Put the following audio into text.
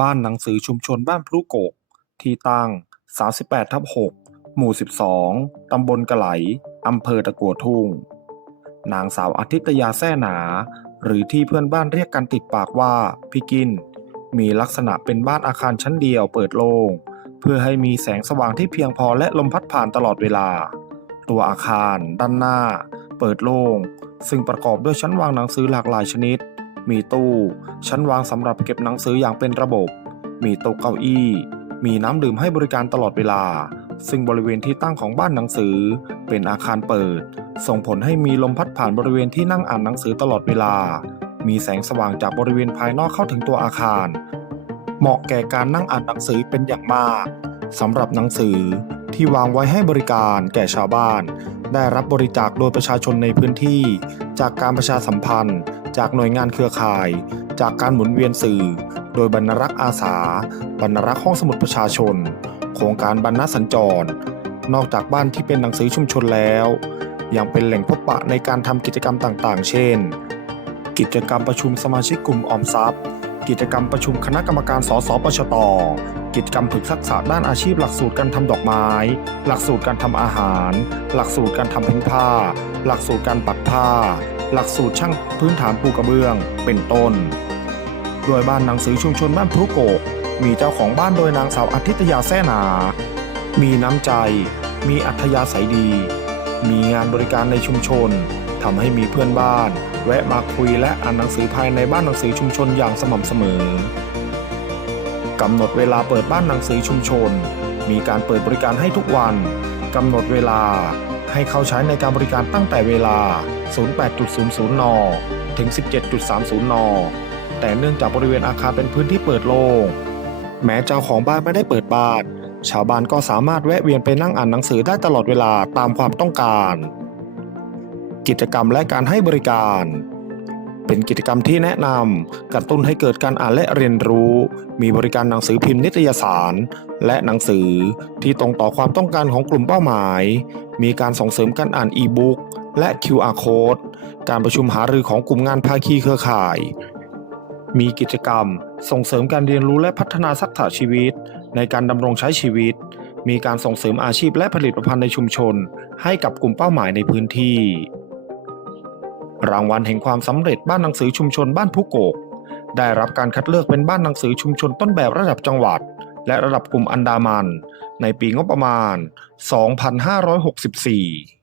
บ้านหนังสือชุมชนบ้านพลุโกก ที่ตั้ง 38 ทับ 6 หมู่ 12 ตำบลกะไหล อำเภอตะกัวทุ่ง นางสาวอาทิตยาแซ่หนา หรือที่เพื่อนบ้านเรียกกันติดปากว่าพี่กิน มีลักษณะเป็นบ้านอาคารชั้นเดียวเปิดโล่ง เพื่อให้มีแสงสว่างที่เพียงพอและลมพัดผ่านตลอดเวลา ตัวอาคาร ด้านหน้า เปิดโล่งซึ่งประกอบด้วยชั้นวางหนังสือหลากหลายชนิด มีตู้ชั้นวางสำหรับเก็บหนังสืออย่างเป็นระบบ มีโต๊ะเก้าอี้ มีน้ำดื่มให้บริการตลอดเวลา ซึ่งบริเวณที่ตั้งของบ้านหนังสือ เป็นอาคารเปิด ส่งผลให้มีลมพัดผ่านบริเวณที่นั่งอ่านหนังสือตลอดเวลา มีแสงสว่างจากบริเวณภายนอกเข้าถึงตัวอาคาร เหมาะแก่การนั่งอ่านหนังสือเป็นอย่างมากสำหรับหนังสือที่วางไว้ให้บริการแก่ชาวบ้าน ได้รับบริจาคโดยประชาชนในพื้นที่ จากการประชาสัมพันธ์ จากหน่วยงานเครือข่าย จากการหมุนเวียนสื่อ โดยบรรณรักษ์อาสา บรรณรักษ์ห้องสมุดประชาชน โครงการบรรณสัญจร นอกจากบ้านที่เป็นหนังสือชุมชนแล้ว ยังเป็นแหล่งพบปะในการทำกิจกรรมต่างๆ เช่น กิจกรรมประชุมสมาชิกกลุ่มออมทรัพย์ กิจกรรมประชุมคณะกรรมการสสปชตกิจกรรมฝึกทักษะด้านอาชีพหลักสูตรการทำดอกไม้ หลักสูตรการทำอาหาร หลักสูตรการทำเพ้นผ้า หลักสูตรการปักผ้า หลักสูตรช่างพื้นฐานปูกระเบื้อง เป็นต้น โดยบ้านหนังสือชุมชนบ้านพลุโกกมีเจ้าของบ้านโดยนางสาวอาทิตยาแซ่หนา มีน้ำใจ มีอัธยาศัยดี มีงานบริการในชุมชนทำให้มีเพื่อนบ้าน แวะมาคุยและอ่านหนังสือภายในบ้านหนังสือชุมชนอย่างสม่ำเสมอกำหนดเวลาเปิดบ้านหนังสือชุมชน มีการเปิดบริการให้ทุกวัน กำหนดเวลา ให้เข้าใช้ในการบริการตั้งแต่เวลา 08.00 น ถึง 17.30 น แต่เนื่องจากบริเวณอาคารเป็นพื้นที่เปิดโล่ง แม้เจ้าของบ้านไม่ได้เปิดบ้าน ชาวบ้านก็สามารถแวะเวียนไปนั่งอ่านหนังสือได้ตลอดเวลาตามความต้องการ กิจกรรมและการให้บริการ เป็นกิจกรรมที่แนะนำกระตุ้นให้เกิดการอ่านและเรียนรู้ มีบริการหนังสือพิมพ์นิตยสาร และหนังสือที่ตรงต่อความต้องการของกลุ่มเป้าหมาย มีการส่งเสริมการอ่านอีบุ๊กและ QR Code การประชุมหารือของกลุ่มงานภาคีเครือข่าย มีกิจกรรม ส่งเสริมการเรียนรู้และพัฒนาทักษะชีวิต ในการดำรงใช้ชีวิต มีการส่งเสริมอาชีพและผลิตภัณฑ์ในชุมชน ให้กับกลุ่มเป้าหมายในพื้นที่ รางวัลแห่งความสำเร็จบ้านหนังสือชุมชนบ้านผู้โกก ได้รับการคัดเลือกเป็นบ้านหนังสือชุมชนต้นแบบระดับจังหวัด และระดับกลุ่มอันดามัน ในปีงบประมาณ 2564